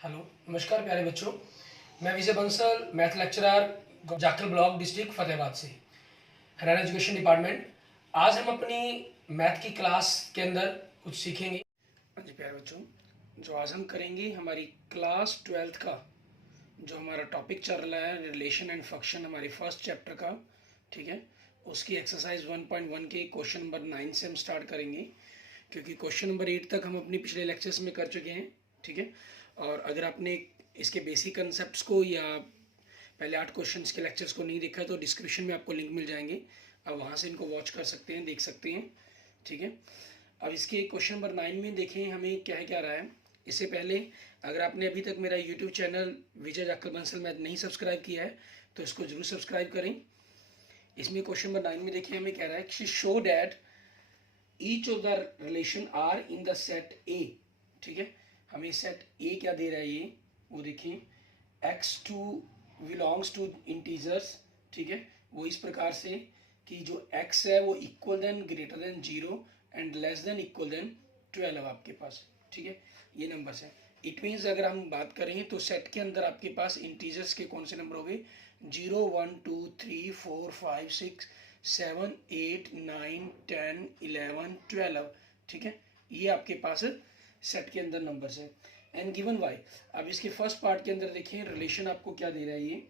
Hello, नमस्कार प्यारे बच्चों। मैं Vijay Bansal, math lecturer, Jakhal block, district Fatehabad से, हरियाणा एजुकेशन डिपार्टमेंट। आज हम अपनी मैथ की क्लास के अंदर कुछ सीखेंगे। हाँ जी प्यारे बच्चों, जो आज हम करेंगे हमारी क्लास 12th का जो हमारा टॉपिक चल रहा है रिलेशन एंड फंक्शन, हमारे फर्स्ट चैप्टर का, ठीक है। उसकी एक्सरसाइज 1.1 के क्वेश्चन नंबर 9 से हम स्टार्ट करेंगे, क्योंकि क्वेश्चन नंबर 8 तक हम अपनी पिछले लेक्चर्स में कर चुके हैं, ठीक है। और अगर आपने इसके बेसिक कंसेप्ट को या पहले 8 क्वेश्चंस के लेक्चर्स को नहीं देखा तो डिस्क्रिप्शन में आपको लिंक मिल जाएंगे, आप वहाँ से इनको वॉच कर सकते हैं, देख सकते हैं, ठीक है। अब इसके क्वेश्चन नंबर 9 में देखें हमें क्या क्या रहा है। इससे पहले अगर आपने अभी तक मेरा यूट्यूब चैनल विजय जाखल बंसल मैथ नहीं सब्सक्राइब किया है तो इसको जरूर सब्सक्राइब करें। इसमें क्वेश्चन नंबर 9 में देखिए हमें कह रहा है कि show that each of the relation R in the set A, ठीक है। हमें सेट ए क्या दे रहा है, ये वो देखिए x2 बिलोंग्स टू इंटीजर्स, ठीक है। वो इस प्रकार से कि जो x है वो equal than greater than 0 and less than equal than 12 आपके पास, ठीक है। ये नंबर्स है। इट मीन्स अगर हम बात करें तो सेट के अंदर आपके पास इंटीजर्स के कौन से नंबर हो गए, 0 1 2 3 4 5 6 7 8 9 10 11 12, ठीक है। ये आपके पास सेट के अंदर नंबर्स है। एंड गिवन वाई, अब इसके फर्स्ट पार्ट के अंदर देखिए रिलेशन आपको क्या दे रहा है ये,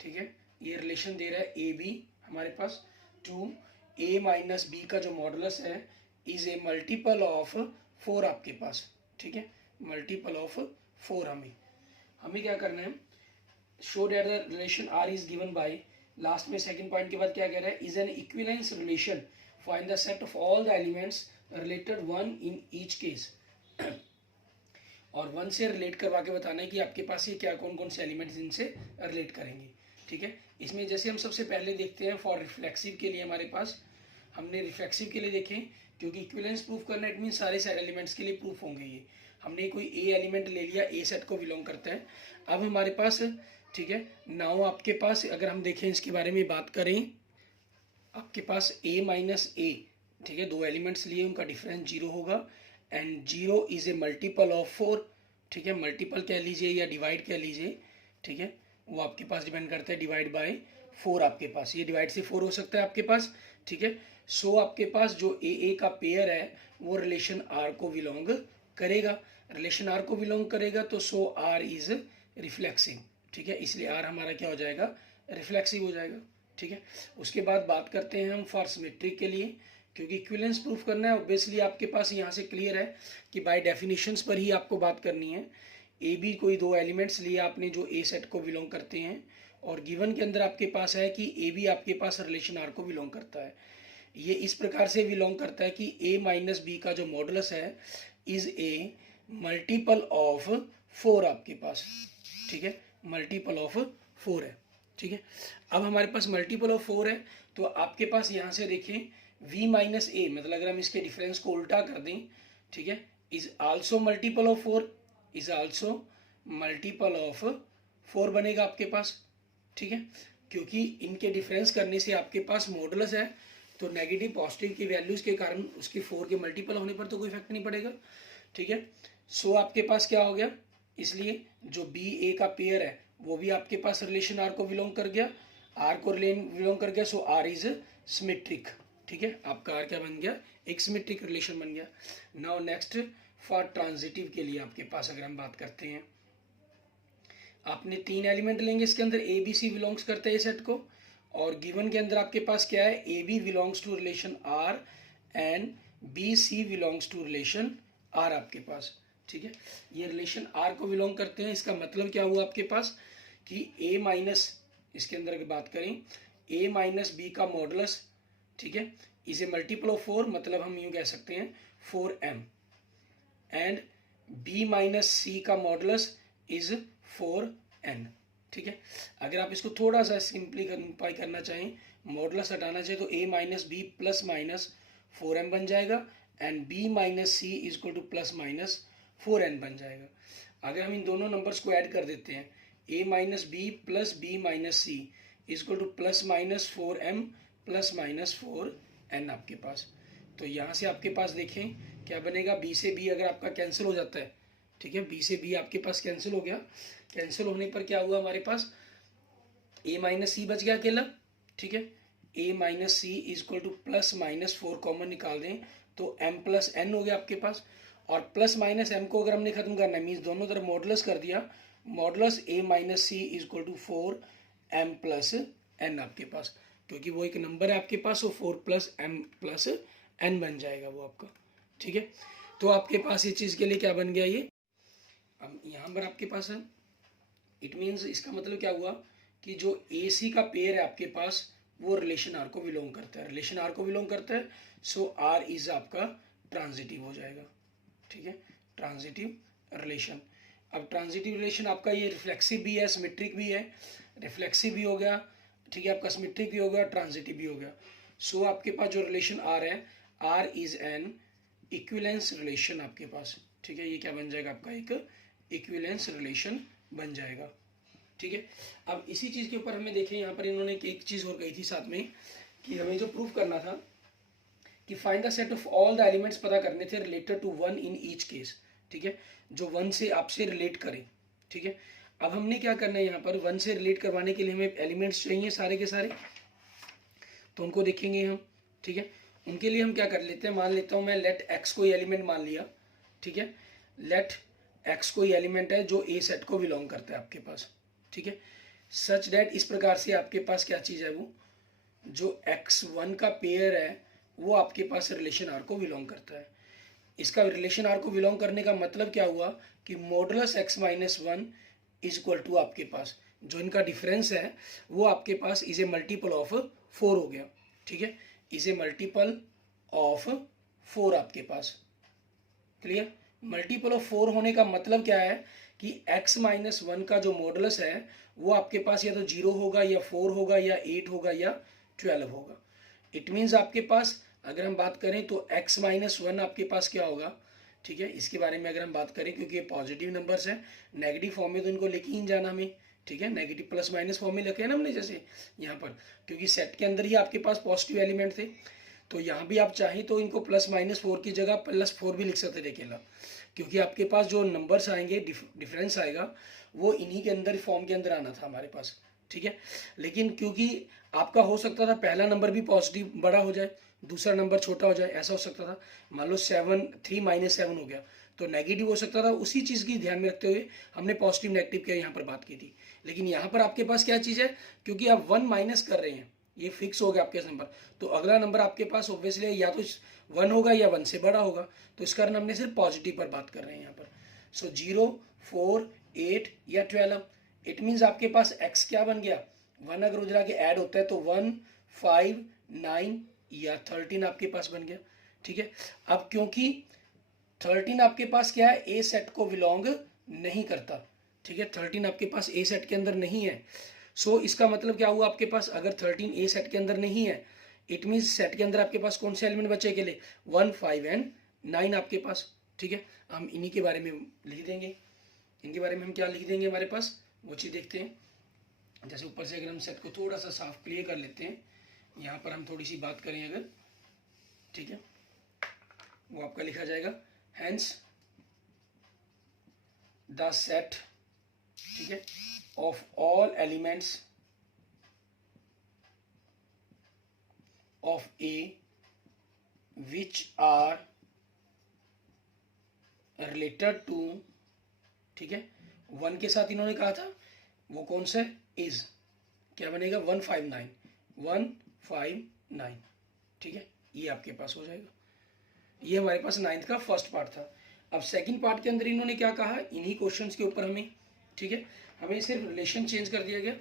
ठीक है। ये रिलेशन दे रहा है ए बी हमारे पास, टू ए माइनस बी का जो मॉडुलस है इज ए मल्टीपल ऑफ 4 आपके पास, ठीक है। मल्टीपल ऑफ 4 हमें क्या करना है, show that the relation R is given by, last में सेकंड पॉइंट के बाद क्या कह रहा है, is an equivalence relation find the set of all the elements related one in each case. और वन से रिलेट करवा के बताना है कि आपके पास ये क्या कौन कौन से एलिमेंट्स इनसे रिलेट करेंगे, ठीक है। इसमें जैसे हम सबसे पहले देखते हैं फॉर रिफ्लेक्सिव के लिए हमारे पास, हमने रिफ्लेक्सिव के लिए देखें क्योंकि इक्विवेलेंस प्रूफ करना इट मीन सारे सेट एलिमेंट्स के लिए प्रूफ होंगे ये। हमने कोई ए एलिमेंट ले लिया, ए सेट को बिलोंग करता है। अब हमारे पास, ठीक है, नाउ आपके पास अगर हम देखें इसके बारे में बात करें, आपके पास ए माइनस ए, ठीक है, दो एलिमेंट्स लिए उनका डिफरेंस 0 होगा and 0 is a multiple of 4, ठीक है। मल्टीपल कह लीजिए या डिवाइड कह लीजिए, ठीक है, वो आपके पास डिपेंड करता है, डिवाइड बाय 4 आपके पास, ये डिवाइड से 4 हो सकता है आपके पास, ठीक है। सो आपके पास जो ए का पेयर है वो रिलेशन आर को बिलोंग करेगा, रिलेशन आर को बिलोंग करेगा तो सो आर इज रिफ्लेक्सिव, ठीक है। इसलिए आर हमारा क्या हो जाएगा, रिफ्लेक्सिव हो जाएगा, ठीक है। उसके बाद बात करते हैं हम फॉर सिमेट्रिक के लिए, क्योंकि इक्विवेलेंस प्रूफ करना है ऑब्वियसली आपके पास यहाँ से क्लियर है कि बाय डेफिनेशंस पर ही आपको बात करनी है। ए बी कोई दो एलिमेंट्स लिए आपने जो ए सेट को बिलोंग करते हैं और गिवन के अंदर आपके पास है कि ए बी आपके पास रिलेशन आर को बिलोंग करता है। ये इस प्रकार से बिलोंग करता है कि ए माइनस बी का जो मॉडुलस है इज ए मल्टीपल ऑफ 4 आपके पास, ठीक है, मल्टीपल ऑफ 4 है, ठीक है। अब हमारे पास मल्टीपल ऑफ 4 है तो आपके पास यहाँ से देखें v माइनस ए, मतलब अगर हम इसके डिफरेंस को उल्टा कर दें, ठीक है, is also multiple of 4, is also multiple of 4 बनेगा आपके पास, ठीक है। क्योंकि इनके डिफरेंस करने से आपके पास मॉडुलस है तो नेगेटिव पॉजिटिव की वैल्यूज के कारण उसके 4 के मल्टीपल होने पर तो कोई इफेक्ट नहीं पड़ेगा, ठीक है। सो आपके पास क्या हो गया, इसलिए जो बी ए का पेयर है वो भी आपके पास रिलेशन आर को बिलोंग कर गया, आर को बिलोंग कर गया, सो आर इज सिमेट्रिक, ठीक है। आपका आर क्या बन गया, एक सिमेट्रिक रिलेशन बन गया। नाउ नेक्स्ट फॉर ट्रांजिटिव के लिए आपके पास अगर हम बात करते हैं, आपने 3 एलिमेंट लेंगे, इसके अंदर ए बी सी बिलोंग्स करते हैं सेट को, और गिवन के अंदर आपके पास क्या है, a b belongs to relation R and b c belongs to relation R आपके पास, ठीक है। ये रिलेशन आर को बिलोंग करते हैं, इसका मतलब क्या हुआ आपके पास कि ए माइनस, इसके अंदर अगर बात करें ए माइनस बी का मॉडुलस, ठीक है, इज ए मल्टीपल ऑफ 4, मतलब हम यूं कह सकते हैं 4m एंड b माइनस सी का मॉडुलस इज 4n, ठीक है। अगर आप इसको थोड़ा सा सिंप्लीफाई करना चाहें, मॉडुलस हटाना चाहें तो a minus b plus minus 4m बन जाएगा and b minus C is equal to plus minus 4n बन जाएगा। अगर हम इन दोनों नंबर्स को ऐड कर देते हैं, a minus b plus b minus C is equal to plus minus 4m plus minus 4n आपके पास, तो यहाँ से आपके पास देखें क्या बनेगा, b से b अगर आपका कैंसिल हो जाता है ठीक है, बी से बी आपके पास कैंसिल हो गया। कैंसिल होने पर क्या हुआ हमारे पास, ए माइनस सी बच गया अकेला। ठीक है, A minus C is equal to plus minus 4 common निकाल दें तो एम प्लस एन हो गया आपके पास। और प्लस माइनस एम को अगर हमने खत्म करना है मीन्स दोनों तरफ मॉडुलस कर दिया, modulus a minus C is equal to 4 m plus n आपके पास, क्योंकि वो एक नंबर है आपके पास, वो 4 प्लस एम प्लस एन बन जाएगा वो आपका। ठीक है, तो आपके पास ये चीज़ के लिए क्या बन गया ये, अब यहाँ पर आपके पास है, इट मीन्स इसका मतलब क्या हुआ कि जो ए सी का पेयर है आपके पास वो रिलेशन आर को बिलोंग करता है, रिलेशन आर को बिलोंग करता है, सो आर इज आपका ट्रांजिटिव हो जाएगा। ठीक है, ट्रांजिटिव रिलेशन। अब ट्रांजिटिव रिलेशन आपका ये रिफ्लेक्सिव भी है, सिमेट्रिक भी है, रिफ्लेक्सिव भी हो गया, ठीक है, आपका सिमेट्रिक भी हो गया, ट्रांजिटिव भी हो गया। सो आपके पास जो रिलेशन आर है, R is an equivalence relation आपके पास। ठीक है, ये क्या बन जाएगा आपका, एक इक्विवेलेंस रिलेशन बन जाएगा। ठीक है, अब इसी चीज़ के ऊपर हमें देखें, यहाँ पर इन्होंने एक चीज़ और कही थी साथ में कि हमें जो प्रूफ करना था कि find the set of all the elements पता करने थे related to one in each case. ठीक है, जो वन से आपसे रिलेट करें। ठीक है, अब हमने क्या करना है, यहाँ पर वन से रिलेट करवाने के लिए हमें एलिमेंट्स चाहिए सारे के सारे, तो उनको देखेंगे हम। ठीक है, उनके लिए हम क्या कर लेते हैं, मान लेता हूँ मैं लेट एक्स कोई एलिमेंट मान लिया। ठीक है, लेट एक्स कोई एलिमेंट है जो ए सेट को बिलोंग करता है आपके पास। ठीक है, सच डैट इस प्रकार से आपके पास क्या चीज़ है, वो जो x1 का पेयर है वो आपके पास रिलेशन आर को बिलोंग करता है। इसका रिलेशन आर को बिलोंग करने का मतलब क्या हुआ कि modulus x minus 1 is equal to आपके पास जो इनका डिफरेंस है वो आपके पास इज ए मल्टीपल ऑफ 4 हो गया। ठीक है, इज ए मल्टीपल ऑफ 4 आपके पास। क्लियर, मल्टीपल ऑफ 4 होने का मतलब क्या है कि x माइनस 1 का जो मॉडुलस है वो आपके पास या तो 0 होगा या 4 होगा या 8 होगा या 12 होगा। इट मीन्स आपके पास अगर हम बात करें तो x माइनस 1 आपके पास क्या होगा। ठीक है, इसके बारे में अगर हम बात करें, क्योंकि ये पॉजिटिव नंबर्स हैं, नेगेटिव फॉर्म में तो इनको लेके ही जाना हमें। ठीक है, नेगेटिव प्लस माइनस फॉर्म में लिखे हैं ना हमने, जैसे यहाँ पर, क्योंकि सेट के अंदर ही आपके पास पॉजिटिव एलिमेंट थे, तो यहाँ भी आप चाहें तो इनको प्लस माइनस 4 की जगह +4 भी लिख सकते थे अकेला, क्योंकि आपके पास जो नंबर्स आएंगे, डिफरेंस आएगा, वो इन्हीं के अंदर फॉर्म के अंदर आना था हमारे पास। ठीक है, लेकिन क्योंकि आपका हो सकता था पहला नंबर भी पॉजिटिव बड़ा हो जाए, दूसरा नंबर छोटा हो जाए, ऐसा हो सकता था। मान लो 3 माइनस 7 हो गया तो नेगेटिव हो सकता था, उसी चीज़ की ध्यान में रखते हुए हमने पॉजिटिव नेगेटिव की यहाँ पर बात की थी। लेकिन यहाँ पर आपके पास क्या चीज़ है, क्योंकि आप 1 माइनस कर रहे हैं, ये फिक्स हो गया आपके नंबर, तो अगला नंबर आपके पास ऑब्वियसली या तो 1 होगा या 1 से बड़ा होगा, तो इस कारण हमने सिर्फ पॉजिटिव पर बात कर रहे हैं यहाँ पर। सो 0, 4, 8 या 12, इट मीन्स आपके पास x क्या बन गया, 1 अगर उधर आके ऐड होता है तो 1, 5, 9 या 13 आपके पास बन गया। ठीक है, अब क्योंकि 13 आपके पास क्या है, ए सेट को बिलोंग नहीं करता। ठीक है, 13 आपके पास ए सेट के अंदर नहीं है। सो इसका मतलब क्या हुआ, आपके पास अगर 13 ए सेट के अंदर नहीं है, इट मीन्स सेट के अंदर आपके पास कौन से एलिमेंट बचे के लिए, 1, 5 एंड 9 आपके पास। ठीक है, हम इन्हीं के बारे में लिख देंगे, इनके बारे में हम क्या लिख देंगे, हमारे पास वो चीज़ देखते हैं। जैसे ऊपर से अगर हम सेट को थोड़ा सा साफ क्लियर कर लेते हैं, यहाँ पर हम थोड़ी सी बात करें अगर, ठीक है, वो आपका लिखा जाएगा हैंस द सेट, ठीक है, of all elements of A which are related to, ठीक है, 1 के साथ इन्होंने कहा था वो कौन सा इज, क्या बनेगा, 159, 159। ठीक है, ये आपके पास हो जाएगा। ये हमारे पास 9th का फर्स्ट पार्ट था। अब सेकंड पार्ट के अंदर इन्होंने क्या कहा, इन्हीं क्वेश्चंस के ऊपर हमें, ठीक है, हमें सिर्फ रिलेशन चेंज कर दिया गया।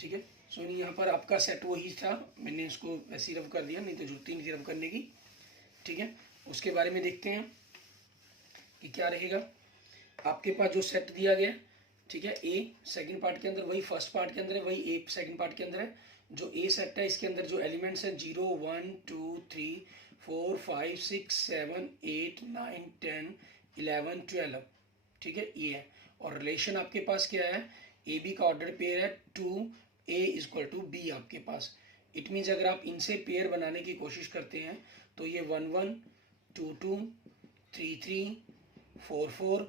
ठीक है, सो यहाँ पर आपका सेट वही था, मैंने इसको वैसे ही रफ कर दिया, नहीं तो जरूरत ही नहीं थी रफ करने की। ठीक है, उसके बारे में देखते हैं कि क्या रहेगा। आपके पास जो सेट दिया गया, ठीक है, ए सेकंड पार्ट के अंदर वही फर्स्ट पार्ट के अंदर है, वही ए सेकंड पार्ट के अंदर है। जो ए सेट है इसके अंदर जो एलिमेंट्स हैं 0, 1, 2, 3, 4, 5, 6, 7, 8, 9, 10, 11, 12। ठीक है, ये है। और रिलेशन आपके पास क्या है, ए बी का ऑर्डर पेयर है 2a इक्वल टू बी आपके पास। इट मीन्स अगर आप इनसे पेयर बनाने की कोशिश करते हैं तो ये 1, 1, 2, 2, 3, 3, 4, 4,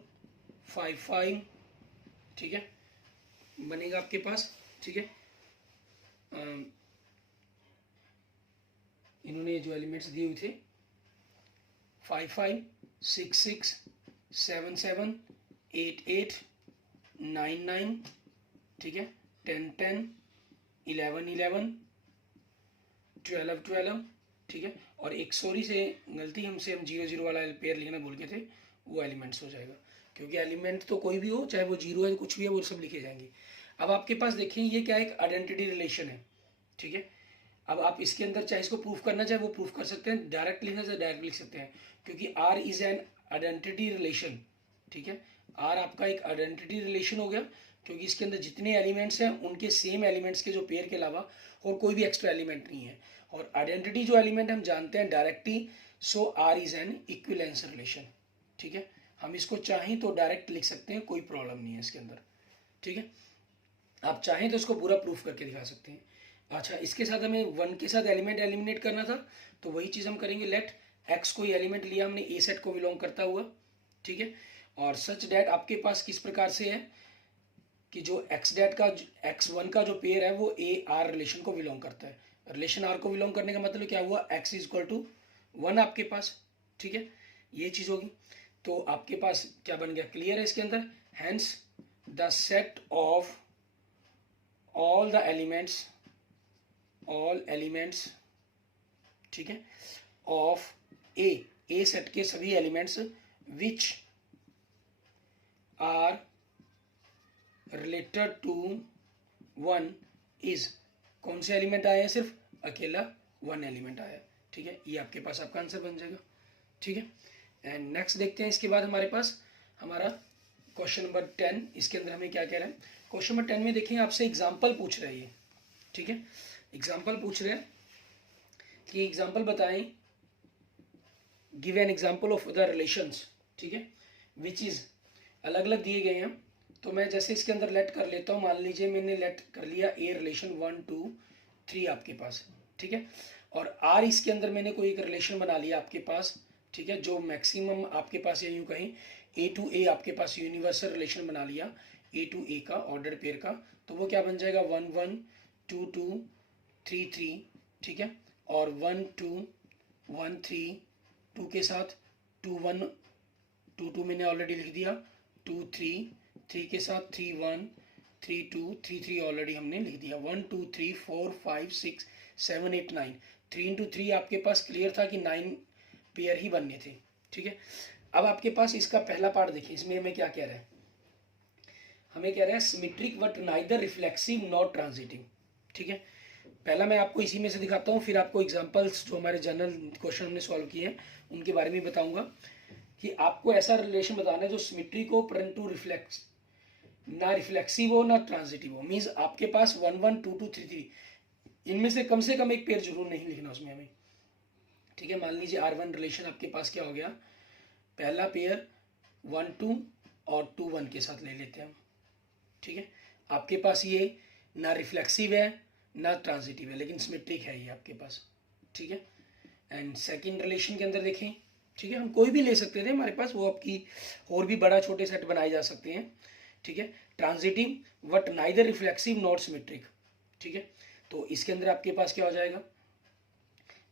5 ठीक है बनेगा आपके पास। ठीक है इन्होंने जो एलिमेंट्स दिए हुए थे 5 6 6 7 7 8 8 9 9 ठीक है 10 10 11 11 12 12 ठीक है और एक सॉरी से गलती हमसे हम 0 0 वाला पेयर लिखना भूल गए थे, वो एलिमेंट्स हो जाएगा क्योंकि एलिमेंट तो कोई भी हो चाहे वो 0 है कुछ भी है वो सब लिखे जाएंगे। अब आपके पास देखिए ये क्या एक आइडेंटिटी रिलेशन है। ठीक है अब आप इसके अंदर चाहे इसको प्रूफ करना चाहे वो प्रूफ कर सकते हैं, डायरेक्ट लिखना चाहे डायरेक्ट लिख सकते हैं क्योंकि R is an identity relation. ठीक है आर आपका एक आइडेंटिटी रिलेशन हो गया क्योंकि इसके अंदर जितने एलिमेंट्स हैं उनके सेम एलिमेंट्स के जो पेयर के अलावा और कोई भी एक्स्ट्रा एलिमेंट नहीं है। और आइडेंटिटी जो एलिमेंट हम जानते हैं directly, so R is an equivalence relation. ठीक है हम इसको चाहें तो डायरेक्ट लिख सकते हैं, कोई प्रॉब्लम नहीं है इसके अंदर। ठीक है आप चाहें तो इसको पूरा प्रूफ करके दिखा सकते हैं। अच्छा इसके साथ हमें 1 के साथ एलिमेंट एलिमिनेट करना था तो वही चीज़ हम करेंगे। लेट एक्स कोई एलिमेंट लिया हमने ए सेट को बिलोंग करता हुआ। ठीक है और सच डैट आपके पास किस प्रकार से है कि जो एक्स डैट का x1 का जो पेयर है वो ए आर रिलेशन को बिलोंग करता है। रिलेशन आर को बिलोंग करने का मतलब क्या हुआ, x इज इक्वल टू 1 आपके पास। ठीक है ये चीज़ होगी तो आपके पास क्या बन गया, क्लियर है इसके अंदर। Hence the set of all the elements ठीक है ऑफ ए सेट के सभी elements which are related to 1 is, कौन से एलिमेंट आए हैं, सिर्फ अकेला 1 एलिमेंट आया। ठीक है ये आपके पास आपका आंसर बन जाएगा। ठीक है एंड नेक्स्ट देखते हैं इसके बाद हमारे पास हमारा क्वेश्चन नंबर 10। इसके अंदर हमें क्या कह रहा है, क्वेश्चन नंबर 10 में देखिए आपसे एग्जाम्पल पूछ रहे हैं। ठीक है एग्जाम्पल पूछ रहे हैं कि एग्जाम्पल बताएं, give an example of the relations. ठीक है विच इज अलग अलग दिए गए हैं तो मैं जैसे इसके अंदर लेट कर लेता हूँ। मान लीजिए मैंने लेट कर लिया ए रिलेशन 1 2 3 आपके पास। ठीक है और आर इसके अंदर मैंने कोई एक रिलेशन बना लिया आपके पास। ठीक है जो मैक्सिमम आपके पास या यूँ कहीं ए टू ए आपके पास यूनिवर्सल रिलेशन बना लिया ए टू ए का ऑर्डर पेयर का, तो वो क्या बन जाएगा 1 1 2 2 3 3। ठीक है और 1 2 1 3 2 के साथ 2 1 2 2 मैंने ऑलरेडी लिख दिया, 2 3 3 के साथ 3 1 3 2 3 3 ऑलरेडी हमने लिख दिया, 1 2 3 4 5 6 7 8 9 3 इंटू 3 आपके पास क्लियर था कि 9 पेयर ही बनने थे। ठीक है अब आपके पास इसका पहला पार्ट देखिए, इसमें हमें क्या कह रहा है, हमें कह रहा है symmetric but neither reflexive not transitive. ठीक है पहला मैं आपको इसी में से दिखाता हूँ, फिर आपको एग्जांपल्स जो हमारे जनरल क्वेश्चन हमने सॉल्व किए हैं उनके बारे में बताऊंगा कि आपको ऐसा रिलेशन बताना है जो सिमेट्रिक हो परंतु रिफ्लेक्स ना रिफ्लेक्सिव हो ना ट्रांजिटिव हो। मीन्स आपके पास 1 1 2 2 3 3 इनमें से कम एक पेयर जरूर नहीं लिखना उसमें हमें। ठीक है मान लीजिए R1 रिलेशन आपके पास क्या हो गया, पहला पेयर 1 2 और 2 1 के साथ ले लेते हैं हम। ठीक है आपके पास ये ना रिफ्लेक्सिव है ना ट्रांजिटिव है लेकिन सिमेट्रिक है ये आपके पास। ठीक है एंड सेकंड रिलेशन के अंदर देखें। ठीक है हम कोई भी ले सकते थे, हमारे पास वो आपकी और भी बड़ा छोटे सेट बनाए जा सकते हैं। ठीक है transitive but neither reflexive not symmetric. ठीक है तो इसके अंदर आपके पास क्या हो जाएगा,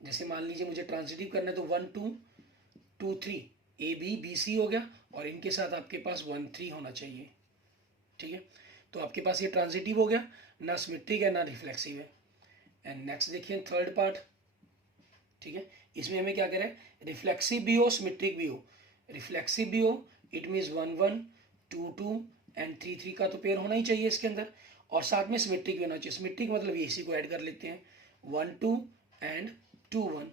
जैसे मान लीजिए मुझे ट्रांजिटिव करना है तो 1 2 2 3 ए बी बी सी हो गया और इनके साथ आपके पास 1 3 होना चाहिए। ठीक है तो आपके पास ये ट्रांजिटिव हो गया, ना सिमेट्रिक है ना रिफ्लेक्सिव है। एंड नेक्स्ट देखिए थर्ड पार्ट। ठीक है इसमें हमें क्या करें, रिफ्लेक्सिव भी हो सिमेट्रिक भी हो। रिफ्लेक्सिव भी हो इट मीन्स 1 1 2 2 एंड 3 3 का तो पेयर होना ही चाहिए इसके अंदर, और साथ में सिमेट्रिक भी होना चाहिए। सिमेट्रिक मतलब ये इसी को ऐड कर लेते हैं 1 2 एंड 2 1।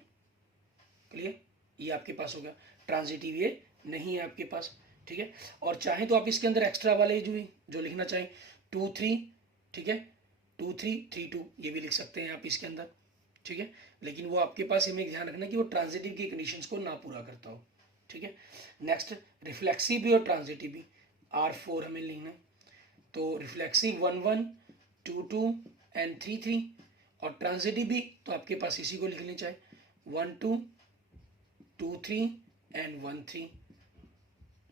क्लियर ये आपके पास हो गया, ट्रांजिटिव ये नहीं है आपके पास। ठीक है और चाहे तो आप इसके अंदर एक्स्ट्रा वाले जो लिखना चाहें 2 3। ठीक है 2 3 3 2 ये भी लिख सकते हैं आप इसके अंदर। ठीक है लेकिन वो आपके पास हमें ध्यान रखना कि वो ट्रांजिटिव की कंडीशंस को ना पूरा करता हो। ठीक है नेक्स्ट रिफ्लेक्सिव भी और ट्रांजिटिव भी R4 हमें लिखना है, तो रिफ्लेक्सिव 1 1 2 2 एंड 3 3 और ट्रांजिटिव भी तो आपके पास इसी को लिखने चाहे 1 2 2 3 एंड 1 3।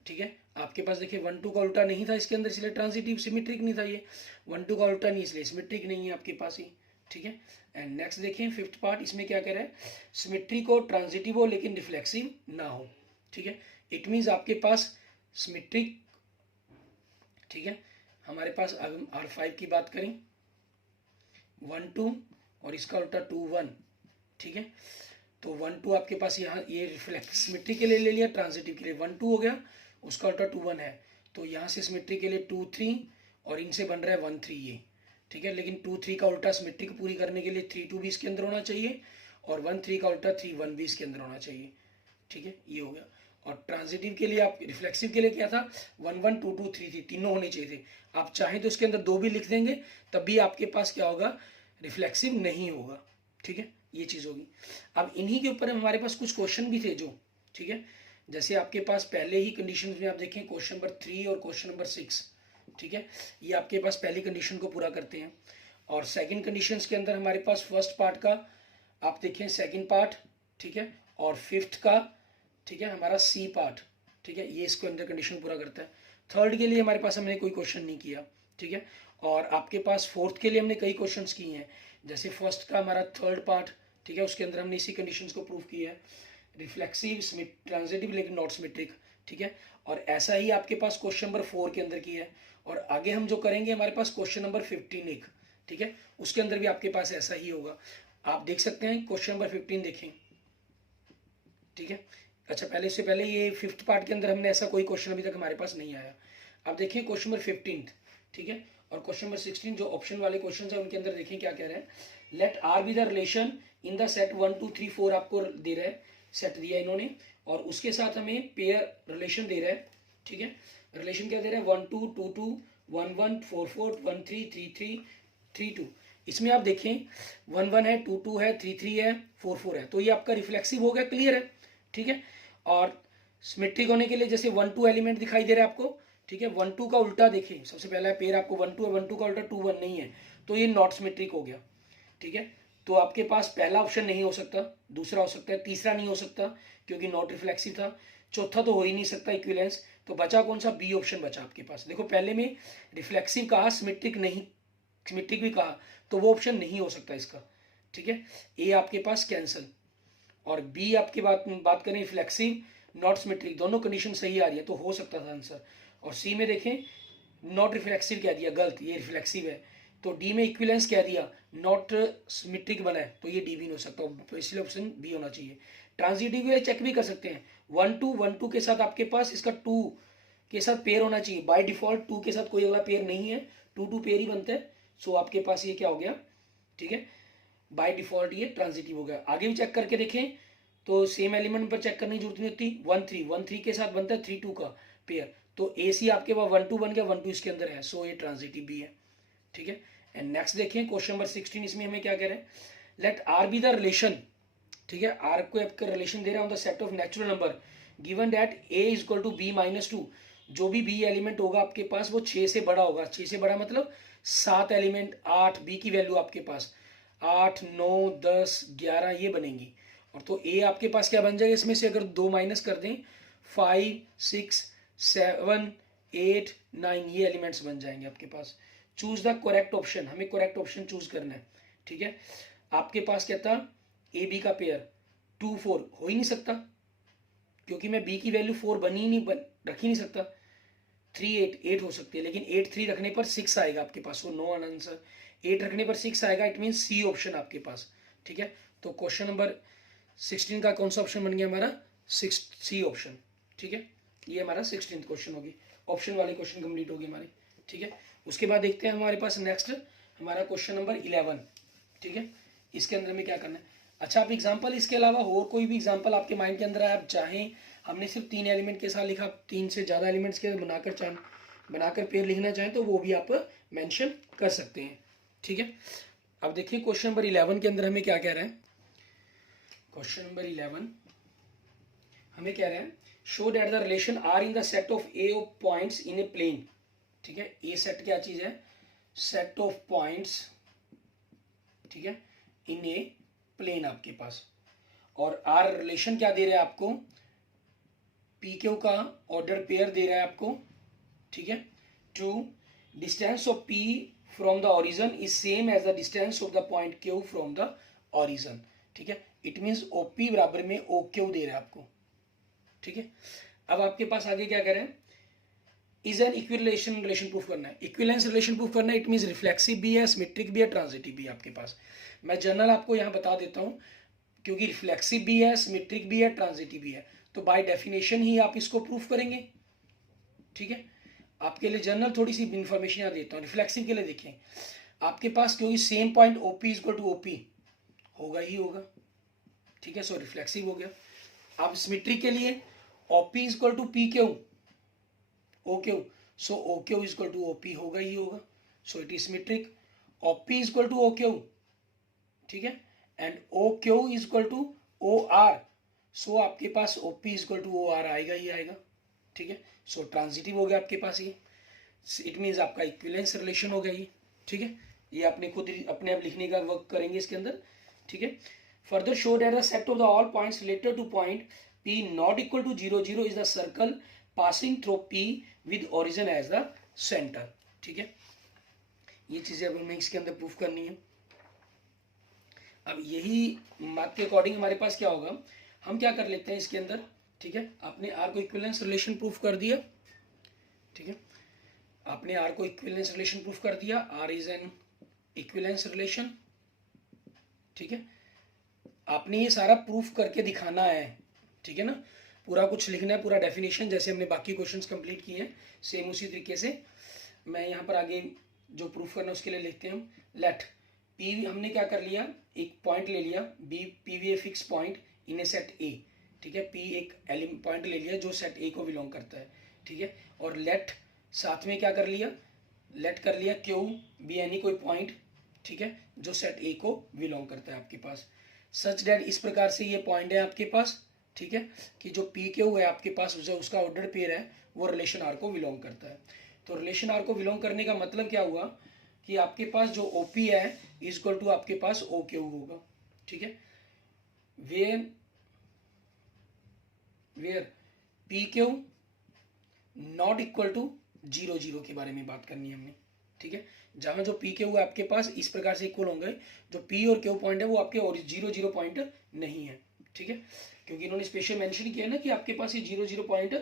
ठीक है आपके पास देखिए 1 2 का उल्टा नहीं था इसके अंदर, इसलिए ट्रांजिटिव सिमेट्रिक नहीं था ये। 1 2 का उल्टा नहीं, इसलिए सिमेट्रिक नहीं है आपके पास ही, ठीक है। एंड नेक्स्ट देखें फिफ्थ पार्ट, इसमें क्या कह रहा है, सिमेट्रिक हो, ट्रांजिटिव हो, लेकिन रिफ्लेक्सिव ना हो, ठीक है। इट मीन्स आपके पास सिमेट्रिक, ठीक है। हमारे पास अब R5 की बात करें, 1 2 और इसका उल्टा 2 1, ठीक है। तो 1 2 आपके पास यहाँ ये रिफ्लेक्स सिमेट्री के लिए ले लिया, ट्रांजिटिव के लिए 1 2 हो गया, उसका उल्टा 2 1 है, तो यहाँ से सिमेट्री के लिए 2 3 और इनसे बन रहा है 1 3 ये, ठीक है। लेकिन 2 3 का उल्टा सिमेट्री को पूरी करने के लिए 3 2 भी इसके अंदर होना चाहिए, और 1 3 का उल्टा 3 1 भी इसके अंदर होना चाहिए, ठीक है। ये हो गया। और ट्रांजिटिव के लिए आप, रिफ्लेक्सिव के लिए क्या था, 1 1 2 2 3 थी, तीनों होने चाहिए थे। आप चाहें तो इसके अंदर 2 भी लिख देंगे, तब भी आपके पास क्या होगा, रिफ्लेक्सिव नहीं होगा, ठीक है। ये चीज़ होगी। अब इन्हीं के ऊपर हमारे पास कुछ क्वेश्चन भी थे जो, ठीक है, जैसे आपके पास पहले ही कंडीशन में आप देखें क्वेश्चन नंबर 3 और क्वेश्चन नंबर 6, ठीक है, ये आपके पास पहली कंडीशन को पूरा करते हैं। और सेकंड कंडीशन के अंदर हमारे पास फर्स्ट पार्ट का आप देखें सेकंड पार्ट, ठीक है, और फिफ्थ का, ठीक है, हमारा सी पार्ट, ठीक है, ये इसको अंदर कंडीशन पूरा करता है। थर्ड के लिए हमारे पास हमने कोई क्वेश्चन नहीं किया, ठीक है। और आपके पास फोर्थ के लिए हमने कई क्वेश्चंस किए हैं, जैसे फर्स्ट का हमारा थर्ड पार्ट, ठीक है, उसके अंदर हमने इसी कंडीशंस को प्रूव किया है, रिफ्लेक्सिव, ट्रांजिटिव लेकिन नॉट सिमेट्रिक, ठीक है। और ऐसा ही आपके पास क्वेश्चन नंबर 4 के अंदर की है, और आगे हम जो करेंगे हमारे पास क्वेश्चन नंबर 15 एक, ठीक है, उसके अंदर भी आपके पास ऐसा ही होगा। आप देख सकते हैं क्वेश्चन नंबर 15 देखें, ठीक है। अच्छा, पहले से पहले ये फिफ्थ पार्ट के अंदर हमने ऐसा कोई क्वेश्चन अभी तक हमारे पास नहीं आया। अब देखिए क्वेश्चन नंबर 15, ठीक है, और क्वेश्चन नंबर 16 जो ऑप्शन वाले क्वेश्चन है उनके अंदर देखें क्या कह रहे हैं। Let R be the relation in the set 1 2 3 4 आपको दे रहा है, सेट दिया इन्होंने, और उसके साथ हमें पेयर रिलेशन दे रहा है, ठीक है। रिलेशन क्या दे रहा है, 1 2 2 2 1 1 4 4 1 3 3 3 3 2। इसमें आप देखें 1 1 है, 2 2 है, 3 3 है, 4 4 है, तो ये आपका रिफ्लेक्सिव हो गया, क्लियर है, ठीक है। और सिमेट्रिक होने के लिए जैसे 1 2 एलिमेंट दिखाई दे रहा है आपको, ठीक है, 1 2 का उल्टा देखें, सबसे पहला पेयर आपको 1 2 है, 1 2 का उल्टा 2 1 नहीं है, तो ये नॉट सिमेट्रिक हो गया, ठीक है। तो आपके पास पहला ऑप्शन नहीं हो सकता, दूसरा हो सकता है, तीसरा नहीं हो सकता क्योंकि नॉट रिफ्लेक्सिव था, चौथा तो हो ही नहीं सकता इक्विवेलेंस, तो बचा कौन सा, बी ऑप्शन बचा आपके पास। देखो पहले में रिफ्लेक्सिव कहा, सिमेट्रिक नहीं, सिमेट्रिक भी कहा, तो वो ऑप्शन नहीं हो सकता इसका, ठीक है। ए आपके पास कैंसिल, और बी आपकी बात करें रिफ्लेक्सिव नॉट सिमेट्रिक, दोनों कंडीशन सही आ रही है, तो हो सकता था आंसर। और सी में देखें नॉट रिफ्लेक्सिव कह दिया, गलत, ये रिफ्लेक्सिव है। तो डी में इक्विवेलेंस कह दिया, नॉट सिमेट्रिक बना है, तो ये डी भी नहीं हो सकता, तो इसलिए ऑप्शन बी होना चाहिए। ट्रांजिटिव चेक भी कर सकते हैं, 1 2 के साथ आपके पास इसका 2 के साथ पेयर होना चाहिए, बाय डिफॉल्ट 2 के साथ कोई अगला पेयर नहीं है, 2 2 पेयर ही बनता है, सो आपके पास ये क्या हो गया, ठीक है, बाय डिफॉल्ट ये ट्रांजिटिव हो गया। आगे भी चेक करके देखें तो सेम एलिमेंट पर चेक करने की जरूरत नहीं होती, 1 3 के साथ बनता है 3 2 का पेयर, तो ए सी आपके पास 1 2 बन गया, 1 2 इसके अंदर है, सो ये ट्रांजिटिव भी है, ठीक है। एंड नेक्स्ट देखें क्वेश्चन नंबर 16, इसमें हमें क्या कह रहे हैं, let R be the relation, ठीक है, आर को आपका रिलेशन दे रहा है on the set of natural number given that a is equal to b minus 2, जो भी बी एलिमेंट होगा आपके पास वो 6 से बड़ा होगा, 6 से बड़ा मतलब 7 एलिमेंट, 8 बी की वैल्यू आपके पास 8 9 10 11 ये बनेंगी, और तो ए आपके पास क्या बन जाएगा, इसमें से अगर 2 माइनस कर दें 5 6 7 8 9 ये एलिमेंट्स बन जाएंगे आपके पास। चूज द करेक्ट ऑप्शन, हमें करेक्ट ऑप्शन चूज करना है, ठीक है। आपके पास क्या था, ए बी का पेयर 2 4 हो ही नहीं सकता, क्योंकि मैं बी की वैल्यू 4 बनी ही नहीं, रख ही नहीं सकता। 3 8 8 हो सकती है, लेकिन 8 3 रखने पर 6 आएगा आपके पास, सो नो आंसर। 8 रखने पर 6 आएगा, इट मीन सी ऑप्शन आपके पास, ठीक है। तो क्वेश्चन नंबर 16 का कौन सा ऑप्शन बन गया हमारा, सी ऑप्शन, ठीक है। ये हमारा 16th क्वेश्चन होगी, ऑप्शन वाले क्वेश्चन कंप्लीट होगी हमारे, ठीक है। उसके बाद देखते हैं हमारे पास नेक्स्ट हमारा क्वेश्चन नंबर 11, ठीक है। इसके अंदर में क्या करना है, अच्छा आप एग्जाम्पल इसके अलावा और कोई भी एग्जाम्पल आपके माइंड के अंदर आए, आप चाहें, हमने सिर्फ 3 एलिमेंट के साथ लिखा, 3 से ज़्यादा एलिमेंट्स के बनाकर पेयर लिखना चाहें तो वो भी आप मेंशन कर सकते हैं, ठीक है। अब देखिए क्वेश्चन नंबर 11 के अंदर हमें क्या कह रहा है, क्वेश्चन नंबर 11 हमें कह रहा है show that the relation R in the set of A of points in a plane, ठीक है। ए सेट क्या चीज है, सेट ऑफ पॉइंट्स, ठीक है, इन ए प्लेन आपके पास, और आर रिलेशन क्या दे रहे हैं आपको, पी क्यू का ऑर्डर पेयर दे रहा है आपको, ठीक है। Two, distance of P from the origin is same as the distance of the point Q from the origin, ठीक है। इट मीन्स ओपी बराबर में ओ क्यू दे रहा है आपको, ठीक है। अब आपके पास आगे क्या करें, इज एन इक्विलेशन रिलेशन प्रूफ करना है। इक्विलेंस रिलेशन प्रूफ करना है, इट मीन्स रिफ्लेक्सिव भी है, सिमेट्रिक भी है, ट्रांजिटिव भी है आपके पास। मैं जनरल आपको यहाँ बता देता हूँ, क्योंकि रिफ्लेक्सिव भी है, सिमेट्रिक भी है, ट्रांजिटिव भी है, तो बाय डेफिनेशन ही आप इसको प्रूफ करेंगे, ठीक है। आपके लिए जनरल थोड़ी सी इंफॉर्मेशन यहाँ देता हूँ। रिफ्लेक्सिव के लिए देखें, आपके पास क्योंकि same point OP is equal to OP होगा ही होगा, ठीक है, सो रिफ्लेक्सिव हो गया। अब सिमेट्रिक के लिए OP is equal to P Q O Q, so O Q is equal to OP होगा ही होगा, so it is symmetric. OP is equal to O Q, ठीक है, and O Q is equal to O R, so आपके पास OP is equal to O R आएगा ही आएगा, ठीक है। सो ट्रांजिटिव हो गया आपके पास ये, इट मीन्स आपका इक्विवेलेंस रिलेशन हो गया ये, ठीक है। ये आपने खुद अपने आप लिखने का वर्क करेंगे इसके अंदर, ठीक है। Further show that the set of the all points related to point P not equal to 0 0 is the circle passing through P with origin as the centre, ठीक है। ये चीजें अब हमें इसके अंदर प्रूफ करनी है। अब यही मैथ के अकॉर्डिंग हमारे पास क्या होगा, हम क्या कर लेते हैं इसके अंदर, ठीक है। आपने आर को इक्विवेलेंस रिलेशन प्रूफ कर दिया, ठीक है, आपने आर को इक्विवेलेंस रिलेशन प्रूफ कर दिया, R is an equivalence relation, ठीक है। आपने ये सारा प्रूफ करके दिखाना है, ठीक है ना, पूरा कुछ लिखना है, पूरा डेफिनेशन जैसे हमने बाकी क्वेश्चंस कंप्लीट किए हैं सेम उसी तरीके से। मैं यहाँ पर आगे जो प्रूफ करना है उसके लिए लिखते हैं हम। लेट पी, हमने क्या कर लिया, एक पॉइंट ले लिया B, P be a fix point in a set A, ठीक है। पी एक पॉइंट ले लिया जो सेट ए को बिलोंग करता है, ठीक है। और लेट साथ में क्या कर लिया, लेट कर लिया क्यू बी एनी कोई पॉइंट, ठीक है, जो सेट ए को बिलोंग करता है आपके पास। सच दैट इस प्रकार से ये पॉइंट है आपके पास, ठीक है, कि जो पी क्यू है आपके पास जो उसका ऑर्डर पेयर है वो रिलेशन आर को बिलोंग करता है। तो रिलेशन आर को बिलोंग करने का मतलब क्या हुआ कि आपके पास जो ओपी है इज इक्वल टू आपके पास ओ क्यू होगा, ठीक है। Where P Q not equal to 0 0 के बारे में बात करनी है हमने, ठीक है। जहां जो पी क्यू है आपके पास इस प्रकार से इक्वल होंगे, जो पी और क्यू पॉइंट है वो आपके 0 0 पॉइंट नहीं है, ठीक है, क्योंकि इन्होंने स्पेशल मेंशन किया ना कि आपके पास ये 0 0 पॉइंट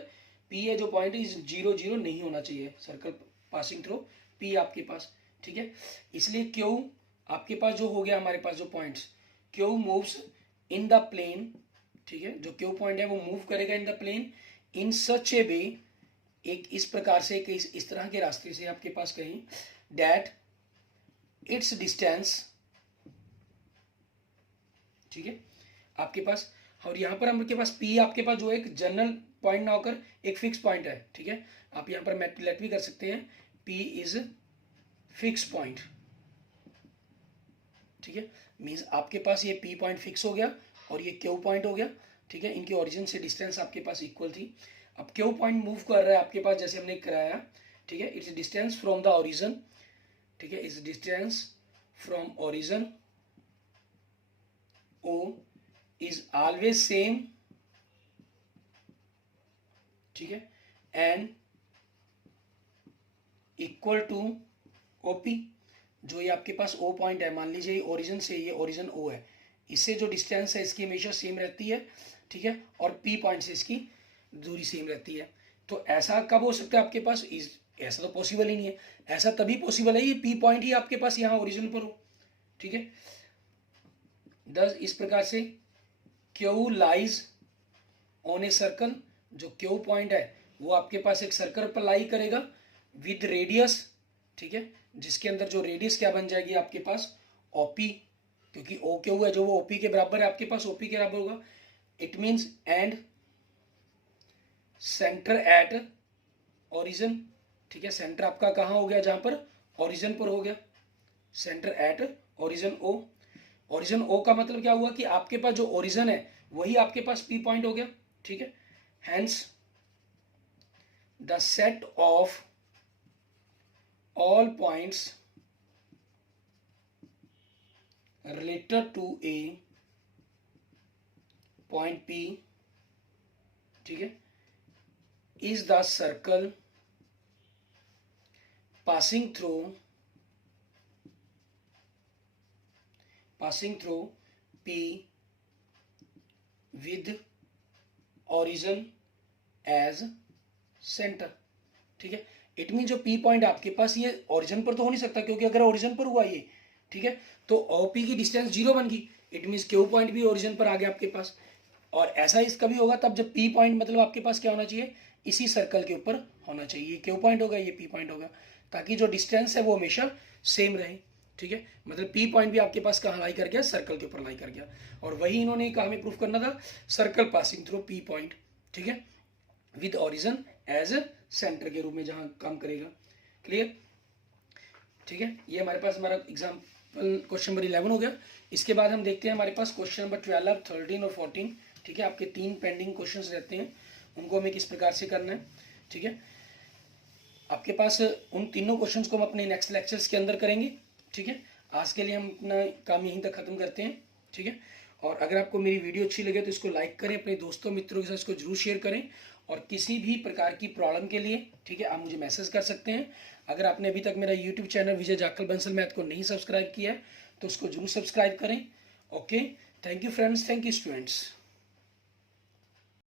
पी है जो पॉइंट इज 0 0 नहीं होना चाहिए सर्कल पासिंग थ्रू पी आपके पास, ठीक है। इसलिए क्यू आपके पास जो हो गया, हमारे पास जो points Q moves in the plane, ठीक है, जो क्यू पॉइंट है वो मूव करेगा इन द प्लेन इन सच ए वे, एक इस प्रकार से कि इस तरह के रास्ते से आपके पास कहीं दैट इट्स डिस्टेंस, ठीक है, आपके पास। और यहां पर आपके पास पी आपके पास जो एक जनरल पॉइंट ना होकर एक फिक्स पॉइंट है, ठीक है। आप यहां पर लेट भी कर सकते हैं, पी इज फिक्स पॉइंट, ठीक है। मीन्स आपके पास ये पी पॉइंट फिक्स हो गया और ये क्यू पॉइंट हो गया, ठीक है। इनकी ओरिजिन से डिस्टेंस आपके पास इक्वल थी। अब क्यू पॉइंट मूव कर रहा है आपके पास जैसे हमने कराया, ठीक है, its distance from the origin, ठीक है, its distance from origin O is always same, ठीक है, एंड इक्वल टू ओपी। जो ये आपके पास ओ पॉइंट है, मान लीजिए ओरिजिन से ये ओरिजिन ओ है, इससे जो डिस्टेंस है इसकी हमेशा सेम रहती है, ठीक है, और पी पॉइंट से इसकी दूरी सेम रहती है। तो ऐसा कब हो सकता है आपके पास, ऐसा तो पॉसिबल ही नहीं है। ऐसा तभी पॉसिबल है ये पी पॉइंट ही आपके पास यहाँ ओरिजिन पर हो, ठीक है। दस इस प्रकार से Q lies on a circle, जो क्यू पॉइंट है वो आपके पास एक सर्कल पर लाई करेगा विद रेडियस, ठीक है, जिसके अंदर जो रेडियस क्या बन जाएगी आपके पास ओपी, क्योंकि ओ क्यू है जो वो ओपी के बराबर है आपके पास, ओपी के बराबर होगा। It means and centre at origin, ठीक है, सेंटर आपका कहाँ हो गया, जहां पर ओरिजिन पर हो गया, centre at origin O. Origin O का मतलब क्या हुआ कि आपके पास जो ओरिजिन है वही आपके पास पी पॉइंट हो गया, ठीक है। Hence the set of all points related to a point P, ठीक है, is the circle passing through P with origin as center। ठीक है, इट मीन जो P पॉइंट आपके पास, ये ओरिजिन पर तो हो नहीं सकता, क्योंकि अगर ओरिजिन पर हुआ ये, ठीक है, तो OP की डिस्टेंस 0 बन गई, इट मीन Q पॉइंट भी ओरिजिन पर आ गया आपके पास। और ऐसा इसका भी होगा तब जब P पॉइंट मतलब आपके पास क्या होना चाहिए, इसी सर्कल के ऊपर होना चाहिए। ये Q पॉइंट होगा, ये P पॉइंट होगा, ताकि जो डिस्टेंस है वो हमेशा सेम रहे। ठीक है, मतलब P पॉइंट भी आपके पास कहाँ लाई कर गया, सर्कल के ऊपर लाई कर गया। और वही इन्होंने कहा हमें प्रूफ करना था, circle passing through P point, ठीक है, विद ओरिजिन एज सेंटर के रूप में जहां काम करेगा। क्लियर? ठीक है, ये हमारे पास हमारा एग्जाम्पल क्वेश्चन नंबर 11 हो गया। इसके बाद हम देखते हैं हमारे पास क्वेश्चन नंबर 12, 13 और 14। ठीक है, आपके 3 पेंडिंग क्वेश्चंस रहते हैं, उनको हमें किस प्रकार से करना है। ठीक है, आपके पास उन तीनों क्वेश्चंस को हम अपने नेक्स्ट लेक्चर्स के अंदर करेंगे। ठीक है, आज के लिए हम अपना काम यहीं तक खत्म करते हैं। ठीक है, और अगर आपको मेरी वीडियो अच्छी लगे तो इसको लाइक करें, अपने दोस्तों मित्रों के साथ इसको जरूर शेयर करें। और किसी भी प्रकार की प्रॉब्लम के लिए, ठीक है, आप मुझे मैसेज कर सकते हैं। अगर आपने अभी तक मेरा यूट्यूब चैनल विजय जाखल बंसल मैथ को नहीं सब्सक्राइब किया है तो उसको जरूर सब्सक्राइब करें। Okay, thank you friends, thank you students.